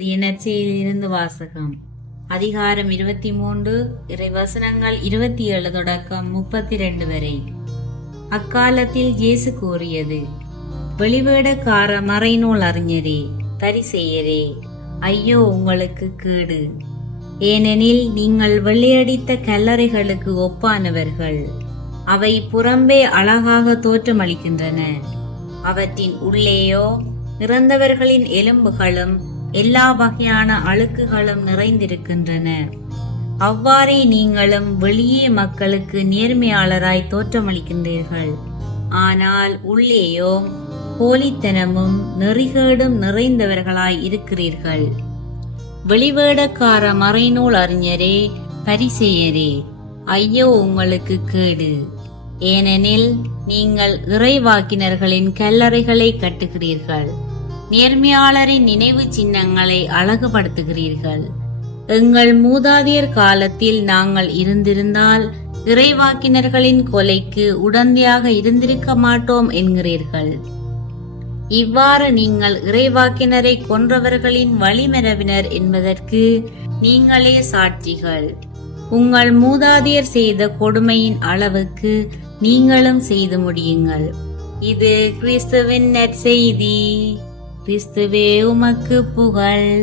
எழுதிய நற்செய்தியிலிருந்து வாசகம். அதிகாரம் 23, இறைவசனங்கள் 27 தொடக்கம் 32 வரை. அக்காலத்தில் இயேசு கூறியது: வெளிவேடக்கார மறைநூல் அறிஞரே, பரிசேயரே, ஐயோ உங்களுக்கு கேடு! ஏனெனில் நீங்கள் வெள்ளையடித்த கல்லறைகளுக்கு ஒப்பானவர்கள். அவை புறம்பே அழகாக தோற்றமளிக்கின்றன, அவற்றின் உள்ளேயோ இறந்தவர்களின் எலும்புகளும் எல்லா வகையான அழுக்குகளும் நிறைந்திருக்கின்றன. அவ்வாறே நீங்களும் வெளியே மக்களுக்கு நேர்மையாளராய் தோற்றமளிக்கின்றீர்கள், ஆனால் உள்ளேயோ போலித்தனமும் நெறிகேடும் நிறைந்தவர்களாய் இருக்கிறீர்கள். வெளிவேடக்கார மறைநூல் அறிஞரே, பரிசேயரே, ஐயோ உங்களுக்கு கேடு! ஏனெனில் நீங்கள் இறைவாக்கினர்களின் கல்லறைகளை கட்டுகிறீர்கள், நேர்மையாளரின் நினைவு சின்னங்களை அழகுபடுத்துகிறீர்கள். எங்கள் மூதாதையர் காலத்தில் நாங்கள் இருந்திருந்தால் இறைவாக்கினர்களின் கொலைக்கு உடந்தையாக இருந்திருக்க மாட்டோம் என்கிறீர்கள். இவ்வாறு நீங்கள் இறைவாக்கினரை கொன்றவர்களின் வழிமரபினர் என்பதற்கு நீங்களே சாட்சிகள். உங்கள் மூதாதையர் செய்த கொடுமையின் அளவுக்கு நீங்களும் செய்து முடியுங்கள். இது கிறிஸ்துவின் நற்செய்தி. கிறிஸ்துவே உமக்கு புகழ்.